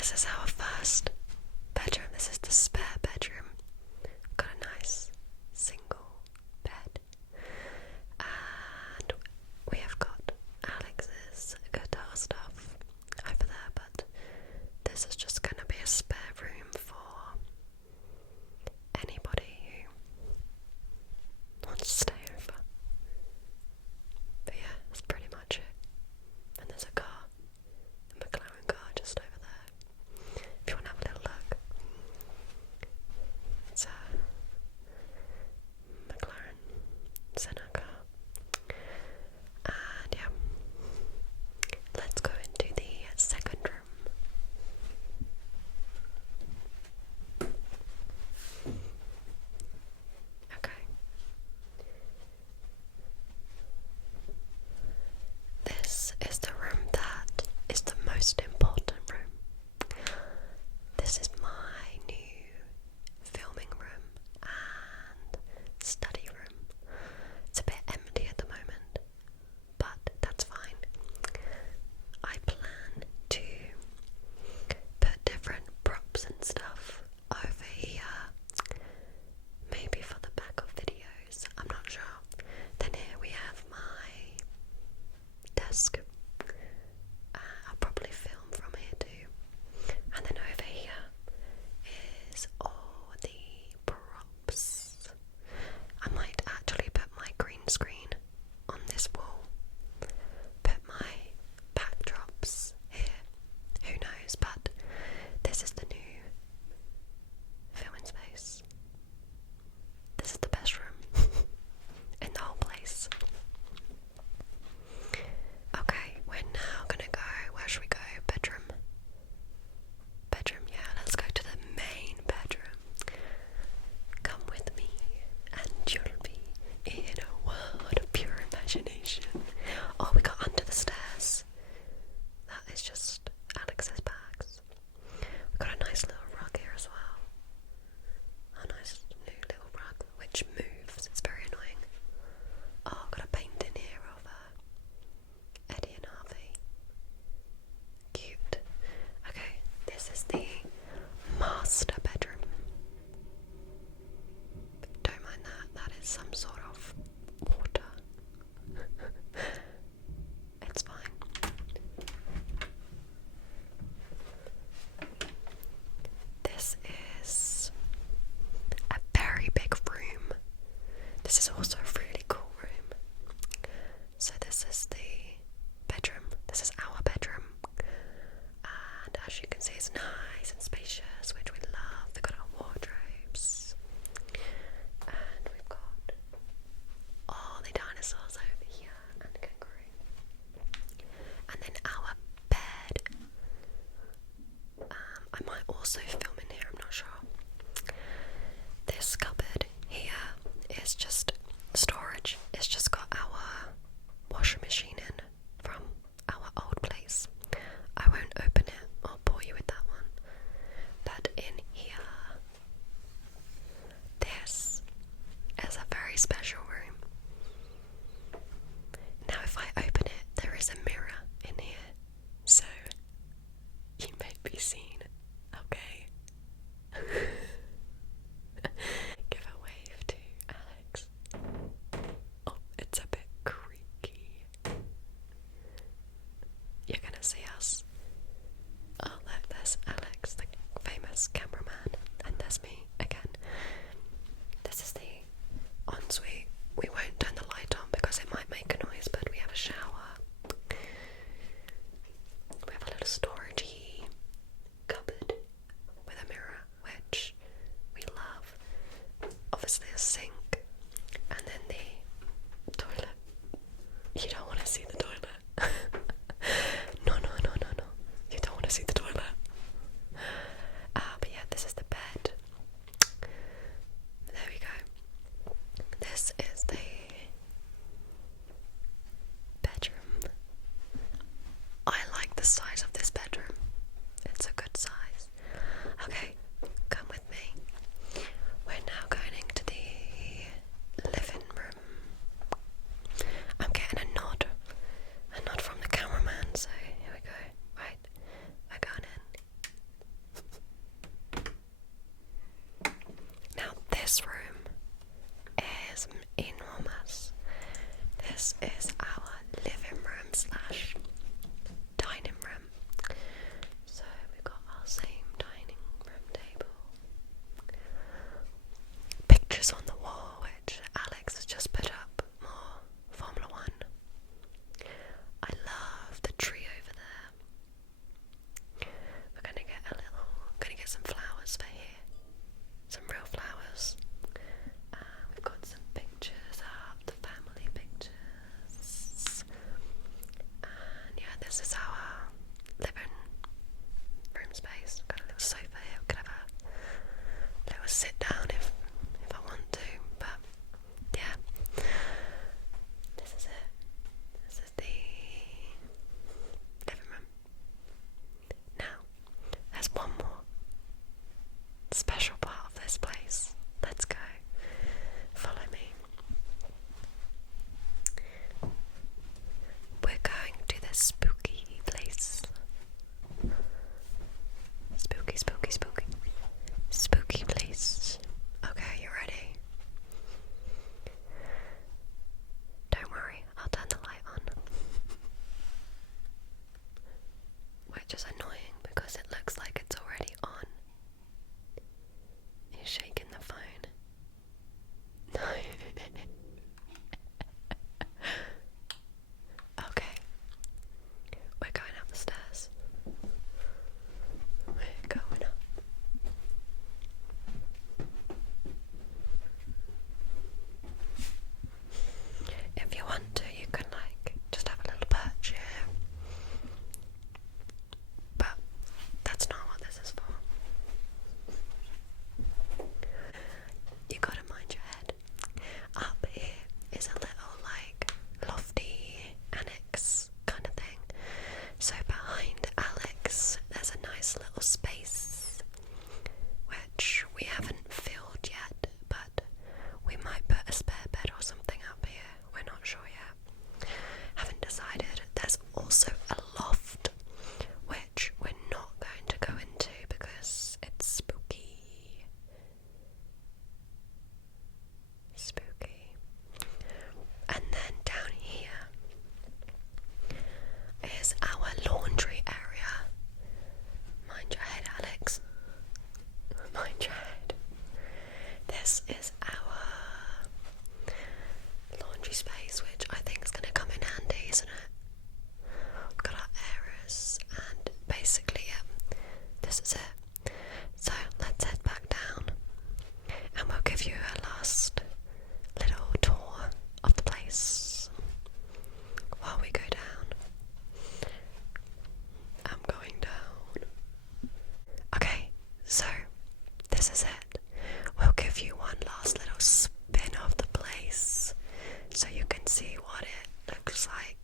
this is our first bedroom. This is the spare bedroom. Got a nice single bed, and we have got Alex's guitar stuff over there, but this is just going to be a spare room for anybody who wants to stay over. But yeah, that's pretty much it. And there's a car, the McLaren car, just over there. If you want to have a little look, it's a McLaren Senna car. And yeah, let's go into the second room. Okay. This is the room that is the most important room. This is my new filming room and study room. It's a bit empty at the moment, but that's fine. I plan to put different props and stuff over here, maybe for the back of videos, I'm not sure. Then here we have my desk. I'll probably film from here too. And then over here is all the props. I might actually put my green screen on this wall, put my backdrops here, who knows, but this is the new filming space. This is the best room in the whole place. Okay, we're now gonna go, where should we go? Bedroom? Bedroom, yeah, let's go to the main bedroom. Come with me and you'll be in a world of pure imagination. Oh, we got under the stairs. That is just Alex's bags. We got a nice little rug here as well. A nice new little rug which moves. It's very annoying. Oh, got a painting here of Eddie and Harvey. Cute. Okay, this is the master bedroom. Don't mind that. That is some sort of water. It's fine. This is a very big room. This is also a really cool room. So this is the bedroom. This is our bedroom. And as you can see, it's nice and spacious, which we love. We've got our wardrobes. And we've got all the dinosaurs over here and the kangaroo. And then our bed. I might also film in here, I'm not sure. This cupboard here is just storage. It's just got our washing machine in from our old place. I won't open it or bore you with that one. But in here, this is a very special room. Now if I open it, there is a mirror in here. So you may be seen, okay? Give a wave to Alex. Oh, it's a bit creaky. You're gonna see us. Oh, look, there's Alex, the famous cameraman, and there's me again. This is the ensuite. We won't turn the light on because it might make a noise, but we have a shower. We have a little storagey cupboard with a mirror, which we love. Obviously a sink, and then the toilet. You don't want to see the toilet. No. You don't want to see the toilet. But yeah, this is the bed. There we go. This is the enormous. This is our living room slash dining room. So we've got our same dining room table. Pictures on the wall, which Alex has just put up, more Formula One. I love the tree over there. We're gonna get some flowers for here. Some real flowers. We've got some pictures up, the family pictures. And yeah, this is our living room space. Got a little sofa here. We could have a little sit down if I want to, but yeah. This is it. This is the living room. Now, there's one more special part of this place. Let's go. Follow me. We're going to this spooky place. Spooky, spooky, spooky. Spooky place. Okay, you ready? Don't worry, I'll turn the light on. Which is annoying because it looks like it's already on. You're shaking the phone. No. Okay. We're going up the stairs. We're going up. If you want to, you can just have a little perch here. But that's not what this is for. You gotta mind your head. Up here is a little lofty annex kind of thing. So behind Alex there's a nice little space which we haven't filled yet, but we might put a spare bed or something up here. We're not sure yet. Haven't decided. There's also a loft which we're not going to go into because it's spooky. Spooky. And then down here is our laundry area. Mind your head, Alex. Mind your head. This is our laundry space, which I think is going to come in handy, isn't it? We've got our areas, and basically, this is it. So let's head back down, and we'll give you a last little tour of the place while we go down. I'm going down. Okay, so this is it. We'll give you one last little spin of the place so you can see what it looks like